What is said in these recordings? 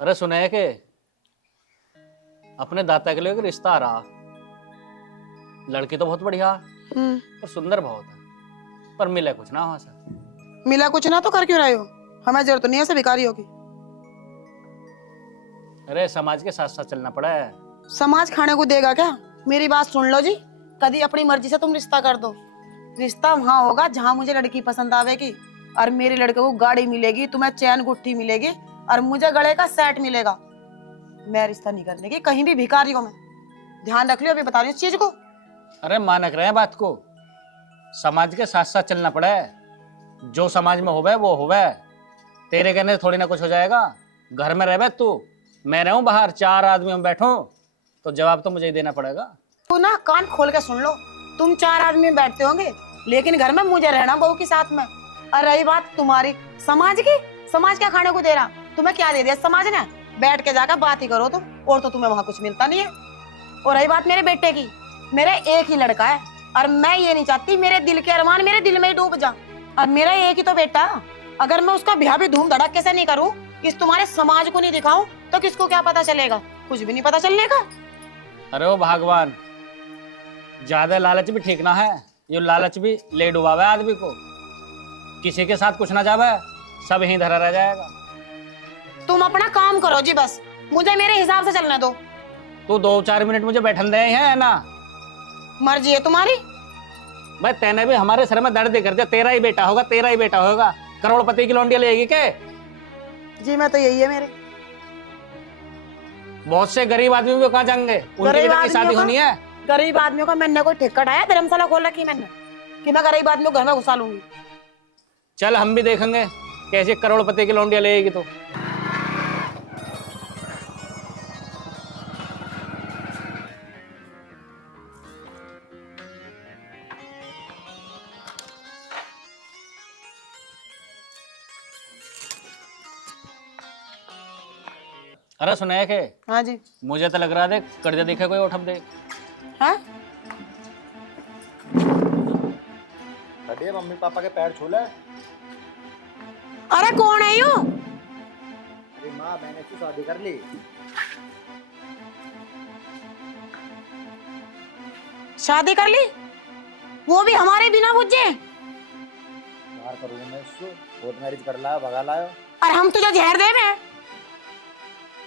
अरे सुने कि अपने दाता के लिए एक रिश्ता आ रहा। लड़की तो बहुत बढ़िया पर सुंदर बहुत है, पर मिले कुछ ना वहां से। मिला कुछ ना तो कर क्यों रहे हो? हमें जरूरत नहीं है ऐसे भिखारी होगी। अरे समाज के साथ साथ चलना पड़ा है। समाज खाने को देगा क्या? मेरी बात सुन लो जी, कभी अपनी मर्जी से तुम रिश्ता कर दो। रिश्ता वहां होगा जहां मुझे लड़की पसंद आवेगी और मेरे लड़के को गाड़ी मिलेगी, तुम्हें चैन गुट्ठी मिलेगी और मुझे गले का सेट मिलेगा। मैं रिश्ता नहीं करने की कहीं भी भिखारियों में। ध्यान रख लियो, अभी बता रही हूँ इस चीज को। अरे मानक रहे हैं बात को, समाज के साथ साथ चलना पड़ा है। जो समाज में होवे वो होवे, तेरे कहने से थोड़ी ना कुछ हो जाएगा। घर में रहे तू, मैं रहूं बाहर, चार आदमी में बैठूं तो जवाब तो मुझे ही देना पड़ेगा। तो ना कान खोल के सुन लो, तुम चार आदमी में बैठते होंगे लेकिन घर में मुझे रहना बहू के साथ में। और रही बात तुम्हारी समाज की, समाज क्या खाने को दे रहा? तुम्हें क्या दे दिया समाज ने? बैठ के जाकर बात ही करो तुम, और तो तुम्हें वहां कुछ मिलता नहीं है। और रही बात मेरे बेटे की, मेरा एक ही लड़का है और मैं ये नहीं चाहती मेरे दिल के अरमान मेरे दिल में ही डूब जा। और मेरा एक ही तो बेटा, अगर मैं उसका ब्याह भी धूम धड़क कैसे नहीं करूं, इस तुम्हारे समाज को नहीं दिखाऊं तो किसको क्या पता चलेगा? कुछ भी नहीं पता चलने का। अरे ओ भगवान, ज्यादा लालच भी ठीक ना है। ये लालच भी ले डुबावे आदमी को। किसी के साथ कुछ ना जावे, सब यहीं धरा रह जाएगा। तुम अपना काम करो जी, बस मुझे मेरे हिसाब से चलने दो। तू 2-4 मिनट मुझे बैठन दे है ना। मर्जी है तुम्हारी। भाई तेने भी हमारे सर में दर्द कर दिया। तेरा ही बेटा होगा, तेरा ही बेटा होगा। करोड़पति की लौंडिया लेगी के? जी मैं तो यही है मेरे। बहुत से गरीब आदमी भी कहाँ जाएंगे, उनकी बेटा की शादी होनी है। गरीब आदमियों का मैंने कोई ठेका आया? धर्मशाला खोल रखी मैंने कि मैं गरीब आदमियों को घर में घुसा लूंगी। चल हम भी देखेंगे कैसे करोड़पति की लौंडिया लेगी तो। अरे सुनाया के? हाँ जी। मुझे तो लग रहा है कर्जा दिखे कोई उठप दे। हाँ? मम्मी पापा के पैर छू ले। अरे कौन है यू? अरे माँ, मैंने इसकी शादी कर ली। शादी कर ली? वो भी हमारे बिना बुझे? प्यार करूँ मैं इसको, कोर्ट मैरिज कर लाया, भगा लाया। और हम तुझे जहर दे रहे हैं?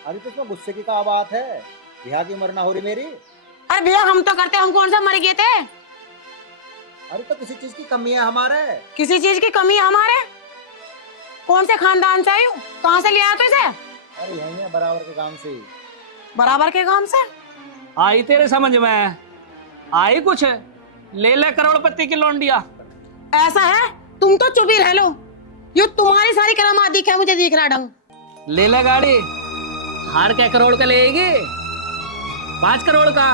अभी तो इसमें गुस्से की क्या बात है? ब्याह की उम्र ना हो रही मेरी। अरे भैया हम तो करते, हम कौन सा मर गए थे? अरे तो किसी चीज की कमी है हमारे। किसी चीज की कमी है हमारे? कौन से खानदान से आई हूँ? कहाँ से ले आया तू इसे? अरे यही है, बराबर के काम से। बराबर के काम से? आई तेरे समझ में आई कुछ? ले ले करोड़पति की लौंडिया। ऐसा है? तुम तो चुप ही रह लो, ये तुम्हारी सारी करामात दिख है मुझे, दिख रहा ढंग। ले ले गाड़ी। हार क्या करोड़ का लेगी? 5 करोड़ का।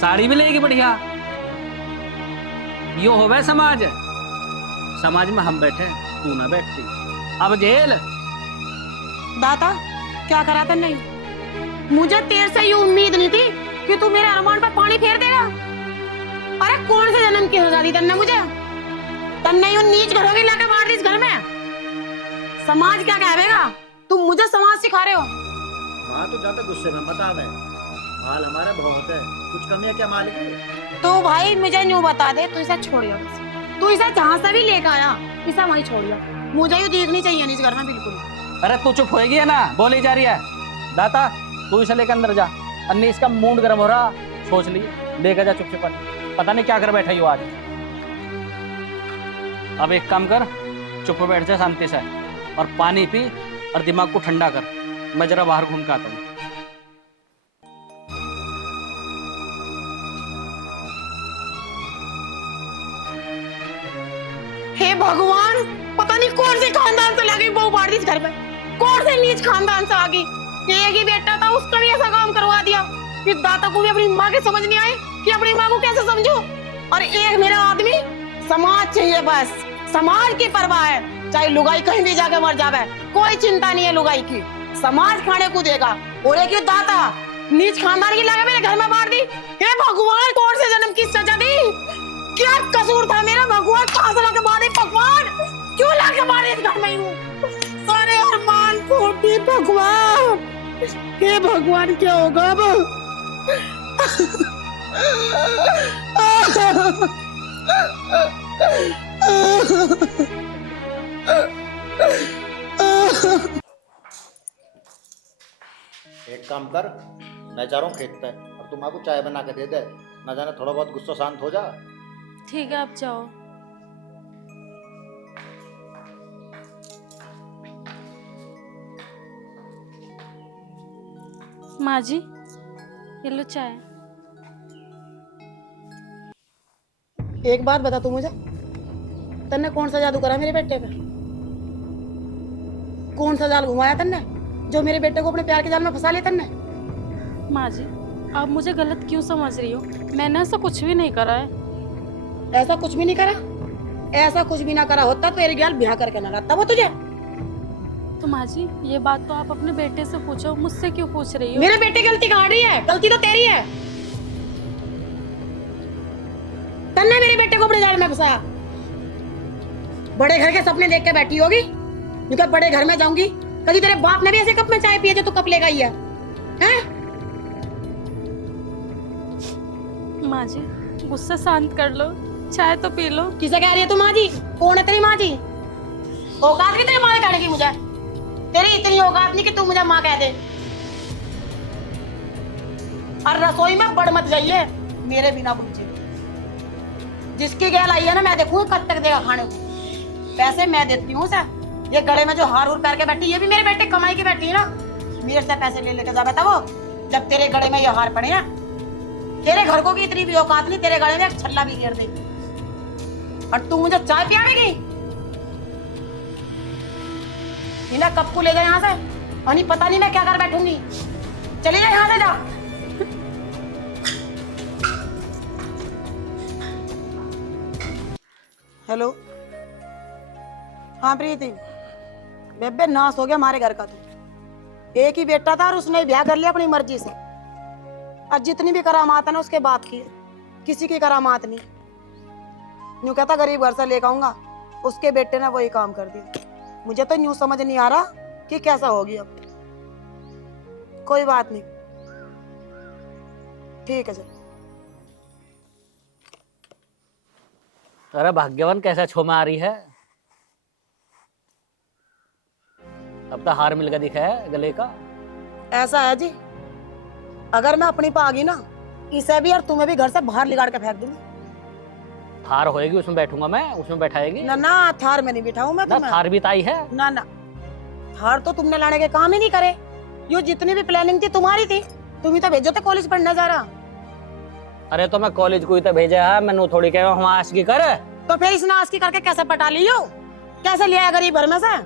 साड़ी भी लेगी बढ़िया। यो हो वै समाज। समाज में हम बैठे, तू ना बैठती। अब जेल। दाता क्या करा था? नहीं, मुझे तेरे से ये उम्मीद नहीं थी कि तू मेरे अरमान पर पानी फेर देगा। अरे कौन से जन्म की सजा दी तन्ने मुझे? तन्ने यूं नीच घरों की लाके मार दी इस घर में। समाज क्या कहेगा? तुम मुझे समाज सिखा रहे हो। माँ तो ज्यादा गुस्से में मत आवे, माल हमारा बहुत है, कुछ कमी है क्या माल की? तो भाई मुझे न्यू बता दे, तू इसे छोड़ियो। तू इसे जहाँ से भी लेकर आया, इसे वहीं छोड़ियो। मुझे ये देखनी चाहिए नहीं इस घर में बिल्कुल। अरे तू चुप होएगी है ना, बोली जा रही है। दाता तू इसे लेकर अंदर जा। अन्नी इसका मूड गर्म हो रहा, सोच ली। लेकर जा चुप चुप, पता नहीं क्या कर बैठा ही आज। अब एक काम कर, चुप बैठ जा शांति से और पानी पी और दिमाग को ठंडा कर। मैं जरा बाहर घूम के आता हूँ। हे भगवान, पता नहीं कौन से खानदान से लगी बहू बाढ़ दी इस घर में। कौन से नीच खानदान से आ गई? एक ही बेटा था, उसका भी ऐसा काम करवा दिया। कि दाता को भी अपनी माँ की समझ नहीं आई कि अपनी माँ को कैसे समझो। और एक मेरा आदमी, समाज चाहिए बस, समाज की परवाह है। चाहे लुगाई कहीं भी जाके मर जावे, कोई चिंता नहीं है लुगाई की। समाज खाने को देगा। और एक ही दाता नीच खानदान की लगा मेरे घर में मार दी। हे भगवान, कौन से जन्म की सजा दी? क्या कसूर था मेरा? भगवान कहाँ से लाके मारे? भगवान क्यों लाके मारे इस घर में? सारे और भगवान, हे भगवान, क्या होगा अब? एक काम कर, मैं जा रहा हूँ खेत पे और तुम आपको चाय बना के दे दे, ना जाने थोड़ा बहुत गुस्सा शांत हो जा। ठीक है, आप जाओ। माँ जी, ये लो चाय। एक बात बता तू मुझे, तन्ने कौन सा जादू करा मेरे बेटे पे? कौन सा जाल घुमाया तन्ने जो मेरे बेटे को अपने प्यार के जाल में फंसा लिया तन्ने? माँ जी, आप मुझे गलत क्यों समझ रही हो? मैंने ऐसा कुछ भी नहीं करा है। ऐसा कुछ भी नहीं करा? ऐसा कुछ भी ना करा होता तो तेरे गैल ब्याह करके ना लाता वो तुझे। तो माँ जी, ये बात तो आप अपने बेटे से पूछो, मुझसे क्यों पूछ रही हो? मेरे बेटे गलती कहाँ रही है? गलती तो तेरी है। तन्ने मेरे बेटे को अपने जाल में फंसाया। बड़े घर के सपने देख के बैठी होगी, क्योंकि बड़े घर में जाऊंगी। कभी तेरे बाप ने भी ऐसे कप में चाय पिए जो तू कप लेगा ही है, हैं? माँ जी, गुस्सा शांत कर लो, चाय तो पी लो। किसे कह रही है तू माँ जी? कौन है तेरी माँ जी? औकात नहीं तेरी माँ कहने की मुझे? तेरी इतनी औकात नहीं कि तू मुझे माँ कह दे। और रसोई में बढ़ मत जाइए मेरे बिना पूछे। जिसकी गैल आई है ना, मैं देखूं कब तक देगा खाने को। पैसे मैं देती हूँ उसे। ये गले में जो हार उर पैर के बैठी, ये भी मेरे बेटे कमाई की बैठी है ना। मेरे से पैसे ले लेके जा बेटा वो, जब तेरे गले में ये हार पड़े हैं। तेरे घर को की इतनी भी औकात नहीं, तेरे गले में एक छल्ला भी गिर देगी। और तू मुझे चाय पियाएगी? इन्हें कब को ले जा यहाँ से, और नहीं पता नहीं मैं क्या कर बैठूंगी। चली जा यहाँ से, जा। हेलो, हाँ प्रीति, बेबे नाश हो गया हमारे घर का। तो एक ही बेटा था और उसने ब्याह कर लिया अपनी मर्जी से। और जितनी भी करामात है ना उसके बाप की, किसी की करामात नहीं। यूं कहता गरीब घर से लेकर आऊंगा, उसके बेटे ने वही काम कर दिया। मुझे तो यूं समझ नहीं आ रहा कि कैसा होगी अब। कोई बात नहीं, ठीक है। चल, अरे भाग्यवान, कैसा छोमा आ रही है। अब तो हार मिल गया दिखा है गले का। ऐसा है जी, अगर मैं अपनी पा आ गई ना, इसे भी और तुम्हें भी घर से बाहर निकाल के फेंक दूंगी। थार होएगी उसमें बैठूंगा मैं, उसमें बैठाएगी ना ना, थार में नहीं बिठाऊं मैं ना। तुम्हें। थार भी ताई है ना ना, थार तो तुमने लाने के काम ही नहीं करे। यो जितनी भी प्लानिंग थी तुम्हारी थी। तुम ही तो भेजो थे कॉलेज पढ़ने जा रहा। अरे तो मैं कॉलेज को ही तो भेजा है, मैंने थोड़ी कह हम आश की कर। तो फिर इस नाश की करके कैसे पटा लियो? कैसे लिया गरीब घर में से?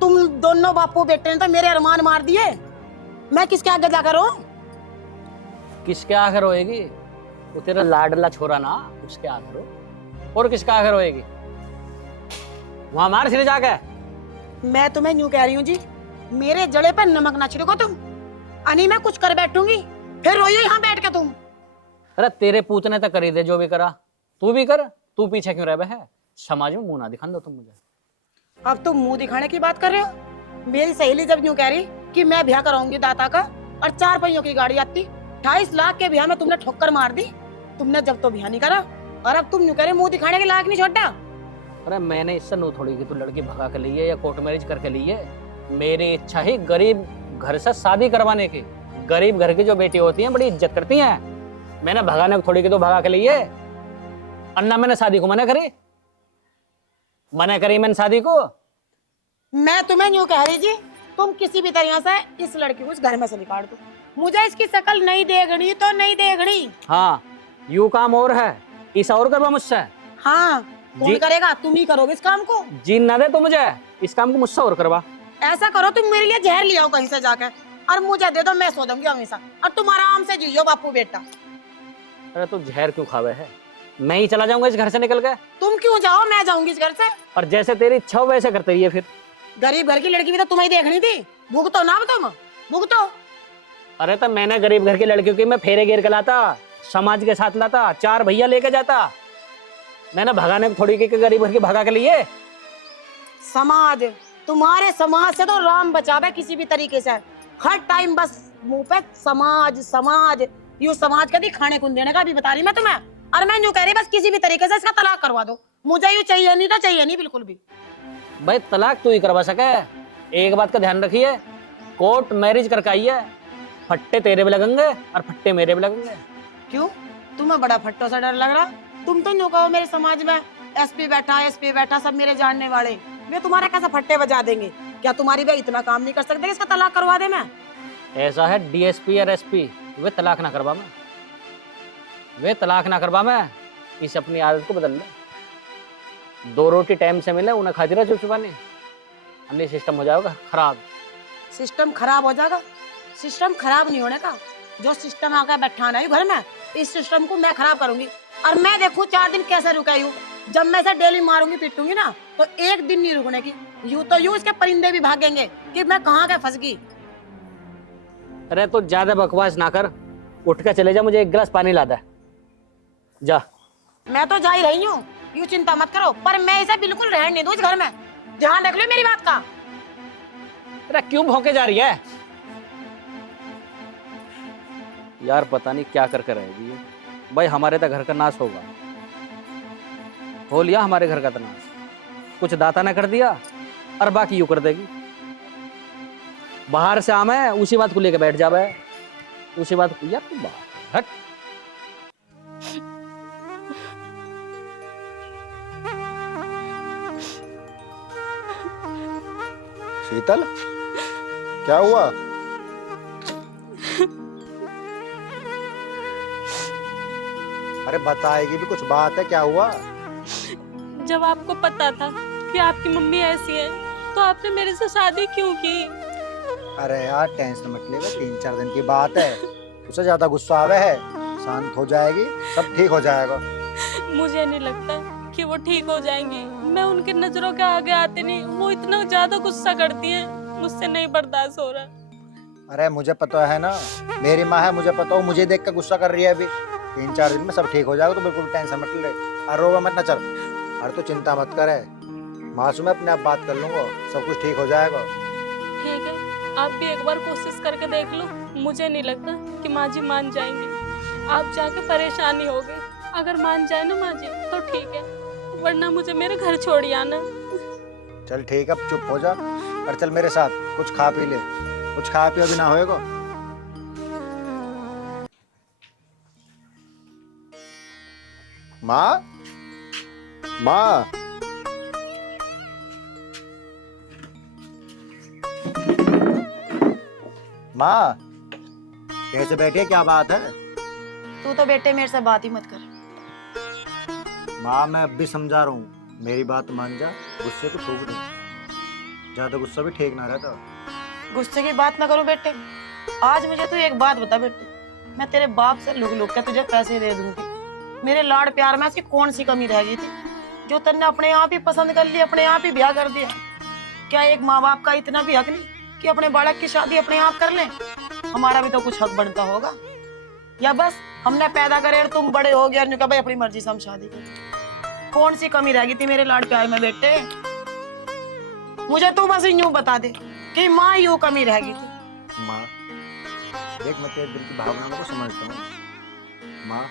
तुम दोनों बापू बेटे ने तो मेरे अरमान मार दिए। मैं किसके आगे जाकर हूँ? किसके आखिर होएगी? वो तेरा लाडला छोरा ना, उसके आखिर हो। और किसका आखिर होएगी? वहां मार सिरे जाके। मैं तुम्हें यूं कह रही हूँ जी, मेरे जड़े पर नमक ना छिड़को तुम। अनी मैं कुछ कर बैठूंगी, फिर रोइयो यहाँ बैठ के तुम। अरे तेरे पूत ने तो करी दे जो भी करा, तू भी कर। तू पीछे क्यों रह है? समाज में मुंह ना दिखा दो तुम मुझे। अब तुम मुंह दिखाने की बात कर रहे हो? मेरी सहेली जब यूं कह रही कि मैं ब्याह कराऊंगी दाता का, और 4 पहियों की गाड़ी आती, 28 लाख के ब्याह में तुमने ठोकर मार दी। तुमने जब तो ब्याह नहीं करा, और अब तुम यूं कह रहे मुंह दिखाने के लायक नहीं छोटा। अरे मैंने इससे नो थोड़ी की तू लड़की भगा के ली है या कोर्ट मैरिज करके ली है। मेरी इच्छा ही गरीब घर से शादी करवाने की। गरीब घर की जो बेटी होती हैं बड़ी इज्जत करती हैं। मैंने भगाने को थोड़ी की तो भगा के ली है। अन्ना मैंने शादी को मना करी? मना करी मैंने शादी को? मैं तुम्हें यूं कह रही जी, तुम किसी भी तरह से इस लड़की को इस घर में से निकाल दो। मुझे इसकी शक्ल नहीं देखनी तो नहीं देखनी। हाँ, यू काम और है, इस और करवा मुझसे। हाँ, कौन करेगा? तुम ही करोगे इस काम को। जीन ना दे तो मुझे, इस काम को मुझसे और करवा। ऐसा करो, तुम मेरे लिए जहर ले आओ कहीं से जाके, और मुझे दे दो, मैं सो जाऊंगी हमेशा, और तुम आराम से जियो बापू बेटा। अरे तू जहर क्यों खावे है? मैं ही चला जाऊंगा इस घर से निकल के। तुम क्यों जाओ, मैं जाऊंगी इस घर से। और जैसे तेरी इच्छा हो वैसे करते रहिए फिर। गरीब घर की लड़की भी तो तुम्हें देखनी थी। भुगतो ना तुम, भुगतो। अरे तो मैंने गरीब घर की लड़कियों की मैं फेरे घेर के लाता, समाज के साथ लाता, 4 भैया लेके जाता। मैंने भगाने को थोड़ी की गरीब घर की भगा के लिए। समाज तुम्हारे समाज से तो राम बचावे किसी भी तरीके से। हर टाइम बस मुंह पे समाज समाज, यू समाज कभी खाने को देने का भी बता रही मैं तुम्हें। और मैं यूं कह रही बस किसी भी तरीके से इसका तलाक करवा दो। मुझे यू चाहिए नहीं, तो चाहिए नहीं बिल्कुल भी। भाई तलाक तू ही करवा सके। एक बात का ध्यान रखिए, कोर्ट मैरिज करके आई है, फट्टे तेरे भी लगेंगे और फट्टे मेरे भी लगेंगे। क्यों, तुम्हें बड़ा फट्टो सा डर लग रहा? तुम तो यूं कहो मेरे समाज में एसपी बैठा सब मेरे जानने वाले, वे तुम्हारे कैसे फट्टे बजा देंगे? क्या तुम्हारी वे इतना काम नहीं कर सकते कि इसका तलाक करवा दे मैं? ऐसा है डीएसपी और एसपी वे तलाक ना करवा मैं, वे तलाक ना करवा मैं। इस अपनी आदत को बदल ले। 2 रोटी टाइम से मिले उन्हें खाजरा चुप चुपाने, अन्य सिस्टम हो जाएगा खराब। सिस्टम खराब हो जाएगा? सिस्टम खराब नहीं होने का, जो सिस्टम आकर बैठाना है घर में, इस सिस्टम को मैं खराब करूंगी। और मैं देखूं 4 दिन कैसे रुकाई हूँ। जब मैं इसे डेली मारूंगी पीटूंगी ना, तो 1 दिन नहीं रुकने की। यूं तो यूं इसके परिंदे भी भागेंगे कि मैं कहाँ के फंस गई। अरे तो ज्यादा बकवास ना कर, उठ कर चले जा, मुझे 1 गिलास पानी ला दे जा। मैं तो जा ही रही हूँ, यूं चिंता मत करो, पर मैं इसे बिल्कुल रहने नहीं दूं इस घर में। ध्यान रख लो मेरी बात का। अरे क्यों भौंके जा रही है यार? पता नहीं क्या कर रहेगी ये। भाई हमारे तो घर का नाश होगा, हो लिया हमारे घर का तो नाश। कुछ दाता ने कर दिया और बाकी यूं कर देगी। बाहर से आम है, उसी बात को लेके बैठ जावे, उसी बात को। यार तू बात हट। शीतल, क्या हुआ? अरे बताएगी भी, कुछ बात है, क्या हुआ? जब आपको पता था कि आपकी मम्मी ऐसी है, तो आपने मेरे से शादी क्यों की? अरे यार टेंशन मत ले, 3-4 दिन की बात है, उससे ज्यादा गुस्सा आवे है, शांत हो जाएगी, सब ठीक हो जाएगा। मुझे नहीं लगता कि वो ठीक हो जाएंगी। मैं उनकी नजरों के आगे आते नहीं, वो इतना ज्यादा गुस्सा करती है, मुझसे नहीं बर्दाश्त हो रहा। अरे मुझे पता है ना, मेरी माँ है, मुझे पता हो, मुझे देख कर गुस्सा कर रही है अभी। 3-4 दिन में सब ठीक हो जाएगा, तो बिल्कुल टेंशन मत ले। अरे रोवा मत ना, चल। अरे तो चिंता मत करे, मासूम है, अपने आप बात कर लूंगा, सब कुछ ठीक हो जाएगा। ठीक है, आप भी एक बार कोशिश करके देख लो। मुझे नहीं लगता कि माँ जी मान जाएंगी, आप जाके परेशानी होगी। अगर मान जाए ना माँ जी तो ठीक है, वरना मुझे मेरे घर छोड़ी आना। चल ठीक है, अब चुप हो जा और चल मेरे साथ, कुछ खा पी ले। कुछ खा पिया भी ना होएगा। माँ, माँ, माँ, कैसे बैठे, क्या बात है? तू तो बेटे मेरे से बात ही मत कर। माँ मैं अब भी समझा रहा हूँ, मेरी बात मान जा, गुस्से को थूक दे, ज्यादा गुस्सा भी ठीक ना रहता। गुस्से की बात ना करो बेटे। आज मुझे तू एक बात बता बेटे, मैं तेरे बाप से लुक लुक के तुझे पैसे दे दूंगी। मेरे लाड़ प्यार में ऐसी कौन सी कमी रह गई थी जो तन्ने अपने आप ही पसंद कर ली, अपने आप ही ब्याह कर दिया? क्या एक माँ बाप का इतना भी हक नहीं कि अपने बालक की शादी अपने आप कर लें? हमारा भी तो कुछ हक बनता होगा। या बस हमने पैदा करे और तुम बड़े हो गए और भाई अपनी मर्जी से हम शादी करें? कौन सी कमी रह गई थी मेरे लाड़ प्यार में बेटे? मुझे तू बस यूं बता दे कि माँ यूं कमी रह गई थी। माँ देख, मैं तेरे दिल की भावनाओं को समझता हूँ। माँ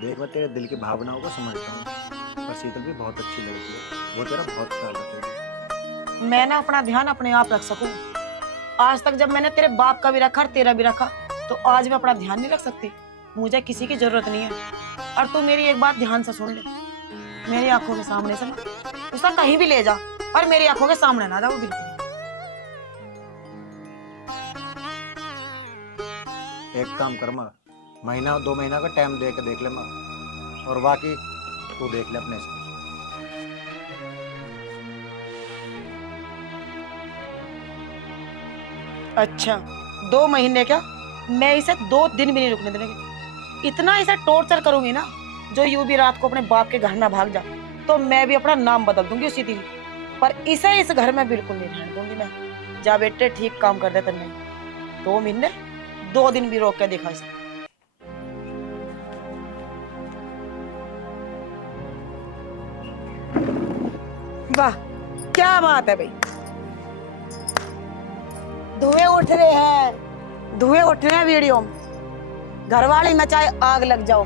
देख, मैं तेरे दिल की भावनाओं को समझता हूँ, और शीतल भी बहुत अच्छी लड़की है, वो तेरा बहुत ख्याल रखेगी। मैं ना अपना ध्यान अपने आप रख सकूं। आज तक जब मैंने तेरे बाप का भी रखा और तेरा भी रखा, तो आज मैं अपना ध्यान नहीं रख सकती? मुझे किसी की जरूरत नहीं है। और तू मेरी एक बात ध्यान से सुन ले, मेरी आंखों के सामने से उसका कहीं भी ले जा, और मेरी आंखों के सामने ना जाओ बिल्कुल। एक काम कर माँ, 1-2 महीना का टाइम दे के देख ले माँ, और बाकी तू देख ले अपने से। अच्छा 2 महीने क्या, मैं इसे 2 दिन भी नहीं रुकने देंगे। इतना इसे टॉर्चर करूंगी ना, जो यूं भी रात को अपने बाप के घर ना भाग जा, तो मैं भी अपना नाम बदल दूंगी उसी दिन। पर इसे इस घर में बिल्कुल नहीं रहने दूंगी मैं। जा बेटे ठीक काम कर दे तन्ने। 2 महीने 2 दिन भी रोक के दिखा इसे। वाह क्या बात है भाई, धुएं उठ रहे हैं, धुएं उठ रहे हैं वीडियो में। घरवाली में चाहे आग लग जाओ,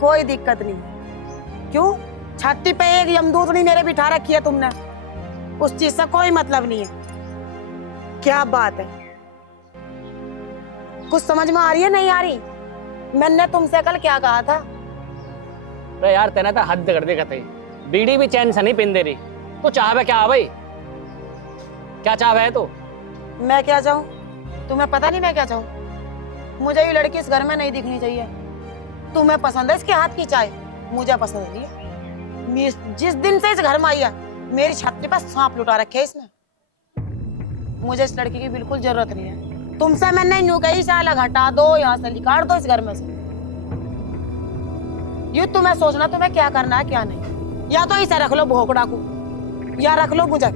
कोई दिक्कत नहीं। क्यों? छाती पे एक यमदूत नहीं मेरे बिठा रखी है तुमने, उस चीज से कोई मतलब नहीं है। क्या बात है, कुछ समझ में आ रही है नहीं आ रही? मैंने तुमसे कल क्या कहा था? अरे यार तेने तो हद कर दी कतई, बीड़ी भी चैन से नहीं पिन दे रही। तो चाहवे क्या भाई, क्या चाहवे है तो? मैं क्या चाहूँ तुम्हें पता नहीं मैं क्या चाहूँ? मुझे ये लड़की इस घर में नहीं दिखनी चाहिए। तुम्हें पसंद है इसके हाथ की चाय, मुझे पसंद नहीं है। जिस दिन से इस घर में आई है मेरी छाती पर सांप लुटा रखे है इसने। मुझे इस लड़की की बिल्कुल जरूरत नहीं है। तुमसे मैंने यूं कही साला हटा दो, यहाँ से निकाल दो इस घर में से। ये तुम्हें सोचना तुम्हें क्या करना है क्या नहीं। या तो इसे रख लो भोकड़ा को, या रख लो मुझे,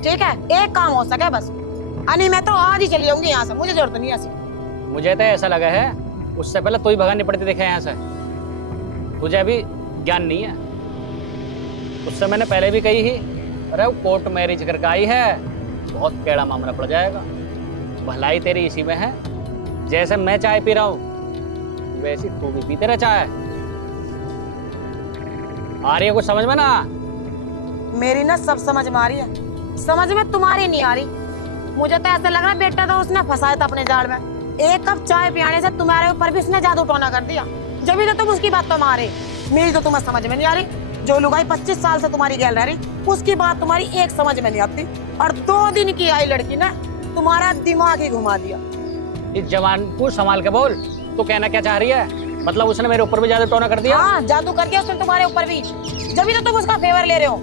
ठीक है? एक काम हो सके बस। अनी मैं तो आज ही चली जाऊंगी यहाँ से, मुझे जरूरत नहीं है ऐसी। मुझे तो ऐसा लगा है उससे पहले तू ही भगानी पड़ती दिखे यहाँ से। तुझे अभी ज्ञान नहीं है। उससे मैंने पहले भी कही ही, अरे वो कोर्ट मैरिज करके आई है, बहुत टेढ़ा मामला पड़ जाएगा। भलाई तेरी इसी में है, जैसे मैं चाय पी रहा हूँ वैसी तू भी पीते रह चाय। आ रही है कुछ समझ में ना? मेरी ना सब समझ में आ रही है, समझ में तुम्हारी नहीं आ रही। मुझे तो ऐसा लग रहा है बेटा तो उसने फंसाया था अपने जाल में। एक कप चाय पियाने से तुम्हारे ऊपर भी उसने जादू टोना कर दिया। जब भी तो तुम उसकी बात तो मारे, मेरी तो तुम्हें समझ में नहीं आ रही। जो लुगाई 25 साल से तुम्हारी गैल रह रही, उसकी बात तुम्हारी एक समझ में नहीं आती। और 2 दिन की आई लड़की ने तुम्हारा दिमाग ही घुमा दिया। इस जवान को संभाल के बोल, तू कहना क्या चाह रही है? मतलब उसने मेरे ऊपर भी जादू टोना कर दिया? हाँ, जादू कर दिया उसने तुम्हारे ऊपर भी। जब भी तो तुम उसका फेवर ले रहे हो।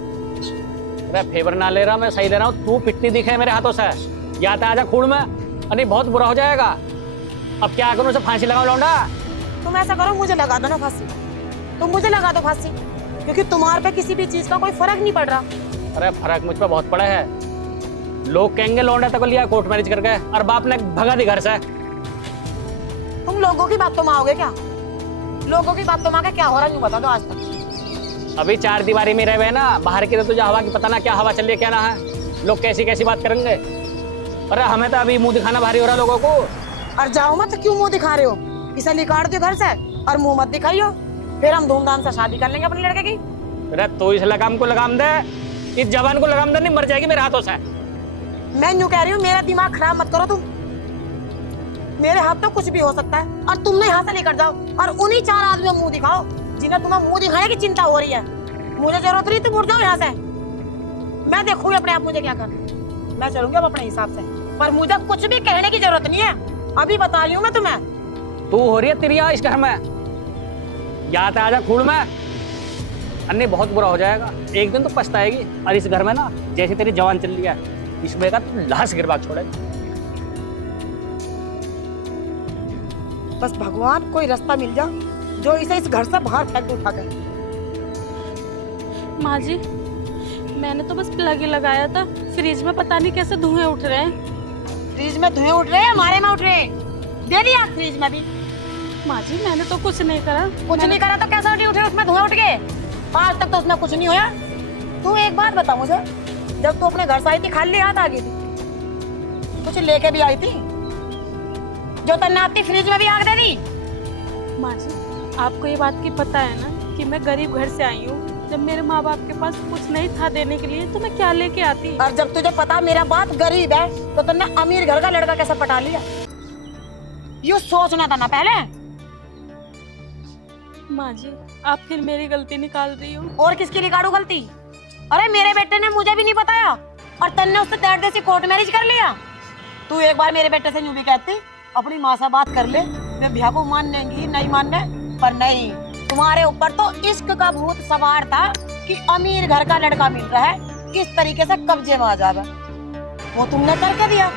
मैं फेवर ना ले रहा, मैं सही ले रहा हूँ। तू पिटती दिखे मेरे हाथों से, या तो आजा खूड़ में, अरे बहुत बुरा हो जाएगा। अब क्या करूँ, उसे फांसी लगाओ लौंडा? तुम ऐसा करो, मुझे लगा दो ना फांसी। तुम मुझे लगा दो फांसी, क्योंकि तुम्हारे पे किसी भी चीज का कोई फर्क नहीं पड़ रहा। अरे फर्क मुझ पे बहुत पड़ा है। लोग कहेंगे लौंडा तक लिया कोर्ट मैरिज करके, और बाप ने भगा दी घर से। तुम लोगों की बातों में आओगे क्या? लोगों की बातों में आके क्या हो रहा है यूं बता दो आज तक। अभी 4 दीवारी में रह गए ना, बाहर की तो तुझे हवा की पता ना क्या हवा चल रही है क्या ना है। लोग कैसी कैसी बात करेंगे। अरे हमें तो अभी मुंह दिखाना भारी हो रहा लोगों को। और जाओ मत, क्यों मुंह दिखा रहे हो? इसे निकाल दो घर से और मुंह मत दिखाइयो, फिर हम धूमधाम से शादी कर लेंगे अपने लड़के की। अरे तू इस लगाम को लगाम दे, इस जवान को लगाम दे, नहीं मर जाएगी मेरे हाथों से। मैं यूं कह रही हूँ, मेरा दिमाग खराब मत करो तुम। मेरे हाथ तो कुछ भी हो सकता है, और तुमने यहाँ से लेकर जाओ और उन्हीं 4 आदमियों मुंह दिखाओ जिन्हें तुम्हें मुंह दिखाने की चिंता हो रही है। मुझे जरूरत नहीं, तुम उठ जाओ यहाँ से। मैं देखूंगी अपने आप मुझे क्या करना। मैं चलूंगी अब अपने हिसाब से, पर मुझे कुछ भी कहने की जरूरत नहीं है। अभी बता रही हूँ मैं तुम्हें। तू हो रही है तिरिया इस घर में, या तो आजा खूड़ में, अन्य बहुत बुरा हो जाएगा। एक दिन तो पछताएगी। और इस घर में ना जैसे तेरी जवान चल रही है, इसमें का तू लाश गिरबाग छोड़ेगा। बस भगवान कोई रास्ता मिल जा जो इसे इस घर से बाहर फेंक दे उठा कर। माँ जी, मैंने तो बस प्लग ही लगाया था, फ्रिज में पता नहीं कैसे धुएं उठ रहे हैं। फ्रिज में धुएं उठ रहे हैं, हमारे में उठ रहे हैं। दे दिया फ्रिज में भी। माँ जी मैंने तो कुछ नहीं करा। कुछ नहीं करा तो कैसे उठे उसमें धुएं उठ गए? आज तक तो उसमें कुछ नहीं हुआ। तू एक बात बता मुझे, जब तू अपने घर से आई थी खाली हाथ आ गई थी? कुछ लेके भी आई थी? जो तन्नाती फ्रिज में भी आग दे दी। माँ जी आपको ये बात की पता है ना कि मैं गरीब घर से आई हूँ। जब मेरे माँ बाप के पास कुछ नहीं था देने के लिए तो मैं क्या लेके आती। और जब तुझे पता मेरा बाप गरीब है तो तुमने अमीर घर का लड़का कैसे पटा लिया? यूं सोचना था ना पहले। माँ जी आप फिर मेरी गलती निकाल रही हो। और किसकी निकालू गलती? अरे मेरे बेटे ने मुझे भी नहीं बताया और तन्ने उससे तेरे जैसी कोर्ट मैरिज कर लिया। तू एक बार मेरे बेटे से यूं भी कहती, अपनी माँ से बात कर ले, मैं ब्याह को मान लेंगी नहीं मानने, पर नहीं, तुम्हारे ऊपर तो इश्क का भूत सवार था कि अमीर घर का लड़का मिल रहा है, किस तरीके से कब्जे में आ जाएगा। वो तुमने करके दिया।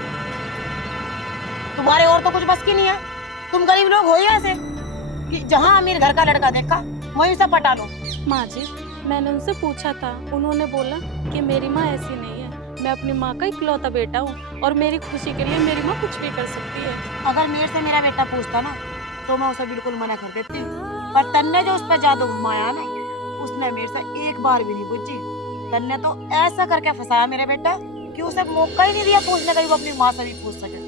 तुम्हारे और तो कुछ बस की नहीं है। तुम गरीब लोग हो ही ऐसे कि जहाँ अमीर घर का लड़का देखा वहीं से पटा लो। माँ जी मैंने उनसे पूछा था, उन्होंने बोला कि मेरी माँ ऐसी नहीं है, मैं अपनी माँ का इकलौता बेटा हूँ और मेरी खुशी के लिए मेरी माँ कुछ भी कर सकती है। अगर मेरे से मेरा बेटा पूछता ना तो मैं उसे बिल्कुल मना कर देती, पर तन्ने जो उस पर जादू घुमाया ना, उसने मेरे से एक बार भी नहीं पूछी। तन्ने तो ऐसा करके फंसाया मेरे बेटा कि उसे मौका ही नहीं दिया पूछने का भी वो अपनी माँ से भी पूछ सके।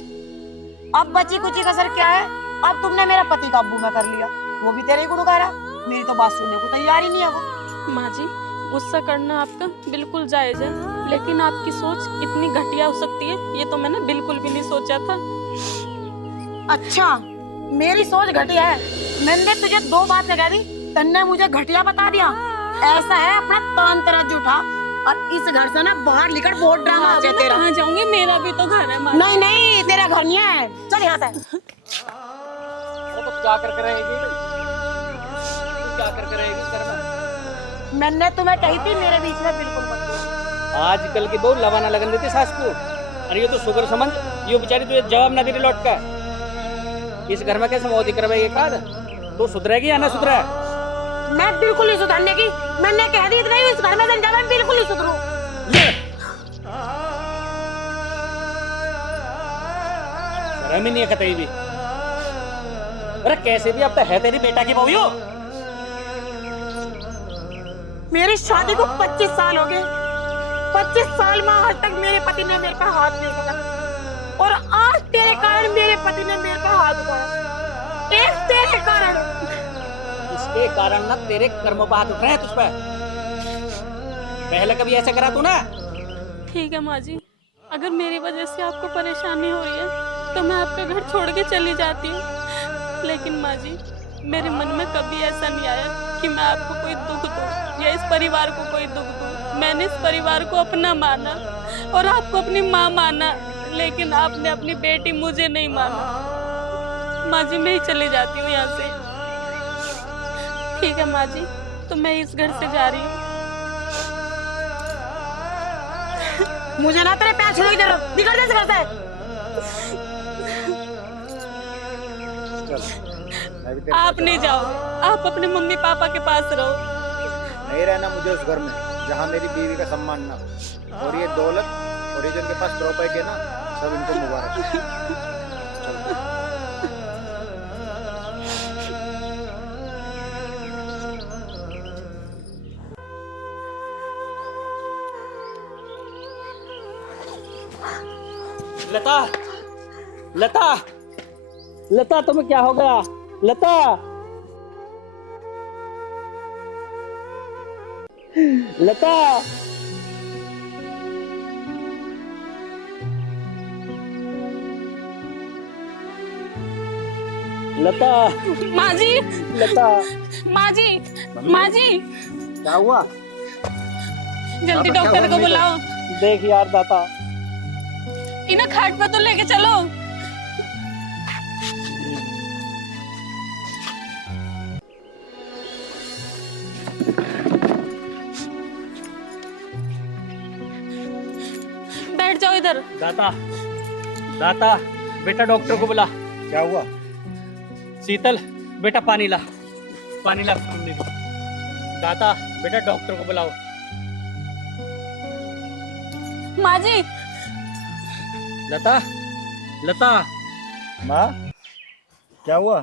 अब बची कुची कसर क्या है? अब तुमने मेरा पति काबू में कर लिया, वो भी तेरे ही गुणगारा, मेरी तो बात सुनने को तैयार ही नहीं है वो। माँ जी, गुस्सा करना आपका बिल्कुल जायज है, लेकिन आपकी सोच इतनी घटिया हो सकती है ये तो मैंने बिल्कुल भी नहीं सोचा था। अच्छा, मेरी सोच घटिया है? मैंने तुझे 2 बातें कह दी, तन्ने मुझे घटिया बता दिया। ऐसा है, अपना तान तरज उठा और इस घर से ना बाहर निकल। बहुत ड्रामा हो गया तेरा। कहाँ जाऊंगी? मेरा भी तो घर है माँ जी। नहीं नहीं, तेरा घर नहीं है, चल यहाँ से। तो क्या करके रहेगी? तू क्या करके रहेगी घर में? मैंने तुम्हें कही थी मेरे बीच में बिल्कुल मत बोल। आजकल की बहू लवाना लगन देती सास को। अरे ये तो शुक्र समझ, ये बेचारी तुझे जवाब ना दे रही लौट का। इस घर में कैसे मौत करवाएगी? तो सुधरेगी या ना सुधरे? मैं बिल्कुल नहीं सुधरने की, मैंने कह दी नहीं, इस घर में से मैं बिल्कुल नहीं सुधरू। शर्म ही नहीं है कतई भी। अरे कैसे भी अब तो है तेरी बेटा की बहू हो। मेरी शादी को 25 साल हो गए। 25 साल में आज तक मेरे पति ने मेरे पर हाथ नहीं उठाया, और आज तेरे कारण मेरे पति ने मेरे पर हाथ उठाया। एक तेरे कारण। इसके कारण ना तेरे कर्मों पर हाथ उठ रहे हैं तुझ पर। पहले कभी ऐसा करा तू ना? ठीक है माँ जी, अगर मेरी वजह से आपको परेशानी हो रही है तो मैं आपका घर छोड़ के चली जाती हूँ, लेकिन माँ जी मेरे मन में कभी ऐसा नहीं आया कि मैं आपको कोई दुख दूँ या इस परिवार को कोई दुख दूँ। मैंने इस परिवार को अपना माना और आपको अपनी माँ माना, लेकिन आपने अपनी बेटी मुझे नहीं माना। माँ जी मैं ही चली जाती हूँ यहाँ से। ठीक है माँ जी, तो मैं इस घर से जा रही हूँ। मुझे ना तेरे पैर छूने की जरूरत, निकल जा इस घर से। मैं भी तेरे आप साथ नहीं जाओ, आप अपने मम्मी पापा के पास रहो। नहीं रहना मुझे उस घर में जहाँ मेरी बीवी का सम्मान ना हो। और ये दौलत और ये जो इनके पास प्रॉपर्टी है ना, सब इनको मुबारक। चल। लता, लता, लता तुम्हें क्या हो गया? लता, लता, लता, माँ जी, लता, माँ जी, माँ जी, क्या हुआ? जल्दी क्या डॉक्टर हुआ को मम्मी को? बुलाओ। देख यार दाता, इन्हें खाट पर तो लेके चलो। बैठ जाओ इधर। दाता, दाता, बेटा डॉक्टर को बुला। क्या हुआ? शीतल, बेटा पानी ला, पानी ला। दाता, बेटा डॉक्टर को बुलाओ। माँ जी, लता, लता, माँ, क्या हुआ?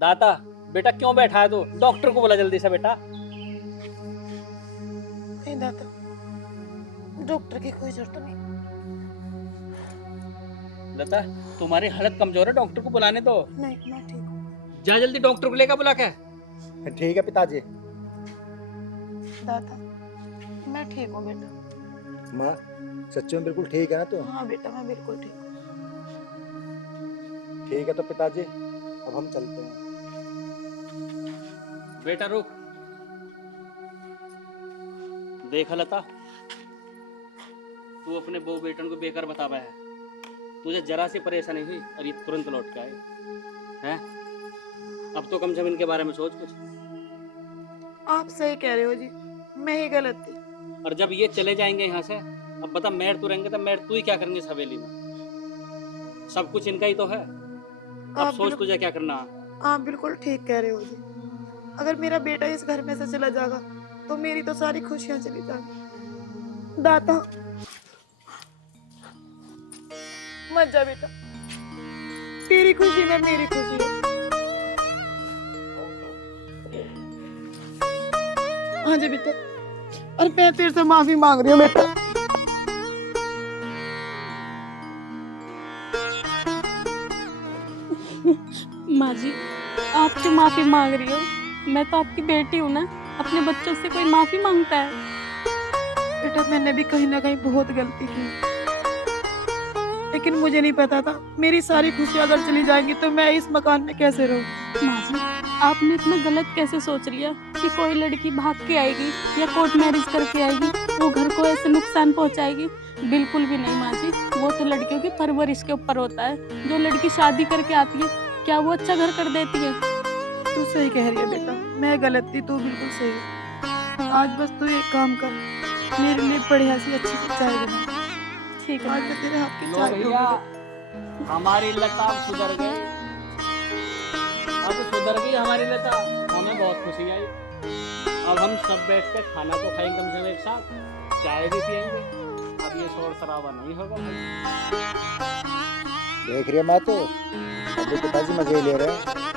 दाता, बेटा क्यों बैठा है तू? डॉक्टर को बुला जल्दी से बेटा। नहीं दादा, डॉक्टर की कोई जरूरत नहीं। लता, तुम्हारी हालत कमजोर है, डॉक्टर को बुलाने दो। नहीं, मैं ठीक हूँ। जा जल्दी डॉक्टर को लेकर बुला के। ठीक है पिताजी। दादा, मैं ठीक हूँ बेटा। माँ, सच्ची में बिल्कुल ठीक है ना तू? हाँ बेटा, मैं बिल्कुल ठीक हूँ। ठीक है तो पिताजी, अब हम चलते हैं। बेटा रुक। देख लता, तू अपने बहू बेटन को बेकार बतावा है। तुझे जरा सी परेशानी हुई और ये तुरंत लौट के आए हैं? अब तो कम से कम इनके बारे में सोच कुछ। आप सही कह रहे हो जी, मैं ही गलत थी। और जब ये चले जाएंगे यहाँ से, अब बता मैर तू रहेंगे तो मैर तू ही क्या करेंगे इस हवेली में? सब कुछ इनका ही तो है। अब आप सोच तुझे क्या करना है। आप बिल्कुल ठीक कह रहे हो जी। अगर मेरा बेटा इस घर में से चला जाएगा तो मेरी तो सारी खुशियां चली जाएंगी। दाता, मत जा बेटा, तेरी खुशी में मेरी खुशी है। हाँ जी बेटा, और मैं तेरे से माफी मांग रही हूँ बेटा। माँ जी, आप क्यों माफी मांग रही हो? मैं तो आपकी बेटी हूँ ना, अपने बच्चों से कोई माफी मांगता है? बेटा मैंने भी कहीं ना कहीं बहुत गलती की, लेकिन मुझे नहीं पता था मेरी सारी खुशियां अगर चली जाएंगी तो मैं इस मकान में कैसे रहूं। माँ जी, आपने इतना गलत कैसे सोच लिया कि कोई लड़की भाग के आएगी या कोर्ट मैरिज करके आएगी, वो घर को ऐसे नुकसान पहुंचाएगी? बिल्कुल भी नहीं माँ जी, वो तो लड़कियों की परवरिश के ऊपर होता है। जो लड़की शादी करके आती है, क्या वो अच्छा घर कर देती है? तू सही कह रही है बेटा, मैं गलत थी, तू बिल्कुल सही है। आज बस तू एक काम कर, मेरे लिए बढ़िया सी अच्छी सी चाय बना। ठीक है आज माँ मैं जी। तेरे हाथ की लो चाय भैया, पीऊंगी। हमारी लता अब सुधर गई। अब सुधर गई हमारी लता, हमें बहुत खुशी आई। अब हम सब बैठ के खाना तो खाएंगे कम से कम एक साथ, चाय भी पियेंगे। अब ये शोर शराबा नहीं होगा भाई। देख रही है माँ, तो अभी पिताजी मजे ले रहे हैं।